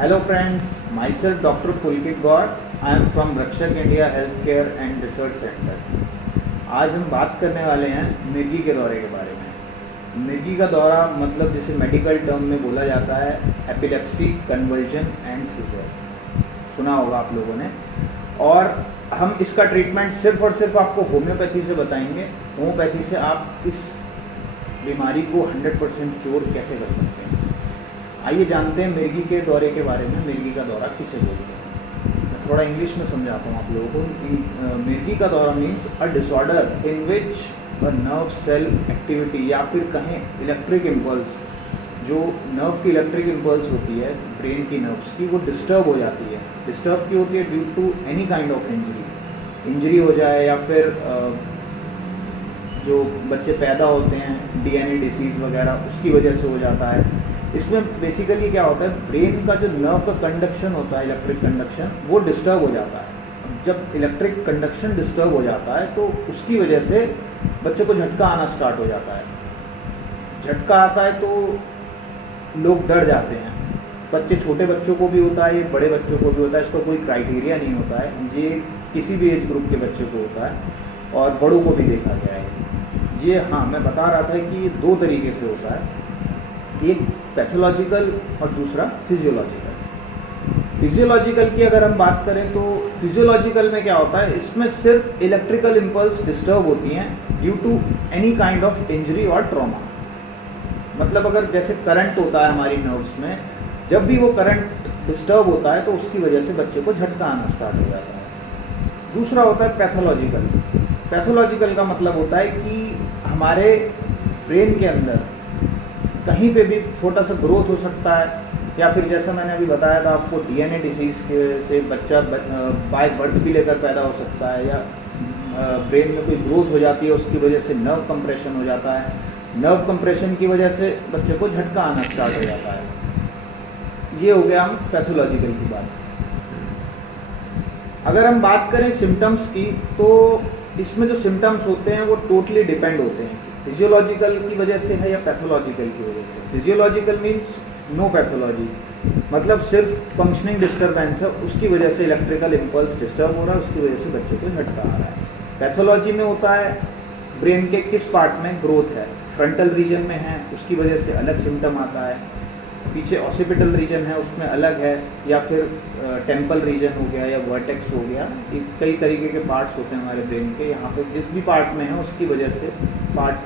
Hello friends, myself Dr. Pulkit Gaur. I am from Rakshak India Healthcare and Research Center. आज हम बात करने वाले हैं मिर्गी के दौरे के बारे में। मिर्गी का दौरा मतलब जिसे मेडिकल टर्म में बोला जाता है एपिलेप्सी, कन्वर्जन एंड सीजर। सुना होगा आप लोगों ने। और हम इसका ट्रीटमेंट सिर्फ और सिर्फ आपको होम्योपैथी से बताएंगे। होम्योपैथी से आप इस बीमारी को 100% क्योर कैसे कर सकते हैं। आइए जानते हैं मिर्गी के दौरे के बारे में। मिर्गी का दौरा किसे बोलते हैं, मैं थोड़ा इंग्लिश में समझाता हूँ आप लोगों को। मिर्गी का दौरा means a disorder in which a nerve cell activity या फिर कहें इलेक्ट्रिक इम्पल्स, जो नर्व की इलेक्ट्रिक इम्पल्स होती है ब्रेन की नर्व्स की, वो डिस्टर्ब हो जाती है। डिस्टर्ब क्यों होती है? Due to any kind of injury हो जाए या फिर जो बच्चे पैदा होते हैं डीएनए डिसीज़ वगैरह उसकी वजह से हो जाता है। इसमें बेसिकली क्या होता है, ब्रेन का जो नर्व का कंडक्शन होता है, इलेक्ट्रिक कंडक्शन, वो डिस्टर्ब हो जाता है। जब इलेक्ट्रिक कंडक्शन डिस्टर्ब हो जाता है तो उसकी वजह से बच्चे को झटका आना स्टार्ट हो जाता है। झटका आता है तो लोग डर जाते हैं। बच्चे, छोटे बच्चों को भी होता है, ये बड़े बच्चों को भी होता है। इसका कोई क्राइटेरिया नहीं होता है, ये किसी भी एज ग्रुप के बच्चे को होता है और बड़ों को भी देखा गया है ये। हाँ, मैं बता रहा था कि ये दो तरीके से होता है, एक पैथोलॉजिकल और दूसरा फिजियोलॉजिकल। फिजियोलॉजिकल की अगर हम बात करें तो फिजियोलॉजिकल में क्या होता है, इसमें सिर्फ इलेक्ट्रिकल इम्पल्स डिस्टर्ब होती हैं due to any kind of injury और ट्रॉमा। मतलब अगर जैसे करंट होता है हमारी नर्व्स में, जब भी वो करंट डिस्टर्ब होता है तो उसकी वजह से बच्चे को झटका आना स्टार्ट हो जाता है। दूसरा होता है पैथोलॉजिकल। पैथोलॉजिकल का मतलब होता है कि हमारे ब्रेन के अंदर कहीं पे भी छोटा सा ग्रोथ हो सकता है, या फिर जैसा मैंने अभी बताया था आपको, डीएनए डिसीज़ के से बच्चा बाय बर्थ भी लेकर पैदा हो सकता है, या ब्रेन में कोई ग्रोथ हो जाती है उसकी वजह से नर्व कंप्रेशन हो जाता है। नर्व कंप्रेशन की वजह से बच्चे को झटका आना स्टार्ट हो जाता है। ये हो गया हम पैथोलॉजिकल की बात। अगर हम बात करें सिम्टम्स की, तो इसमें जो सिम्टम्स होते हैं वो टोटली डिपेंड होते हैं फिजियोलॉजिकल की वजह से है या पैथोलॉजिकल की वजह से। फिजियोलॉजिकल मीन्स नो पैथोलॉजी, मतलब सिर्फ फंक्शनिंग डिस्टर्बेंस है, उसकी वजह से इलेक्ट्रिकल इम्पल्स डिस्टर्ब हो रहा है, उसकी वजह से बच्चे को झटका आ रहा है। पैथोलॉजी में होता है ब्रेन के किस पार्ट में ग्रोथ है, फ्रंटल रीजन में है उसकी वजह से अलग सिम्टम आता है, पीछे ऑसिपिटल रीजन है उसमें अलग है, या फिर टेम्पल रीजन हो गया या वर्टेक्स हो गया। कई तरीके के पार्ट्स होते हैं हमारे ब्रेन के, यहाँ पे जिस भी पार्ट में है उसकी वजह से पार्ट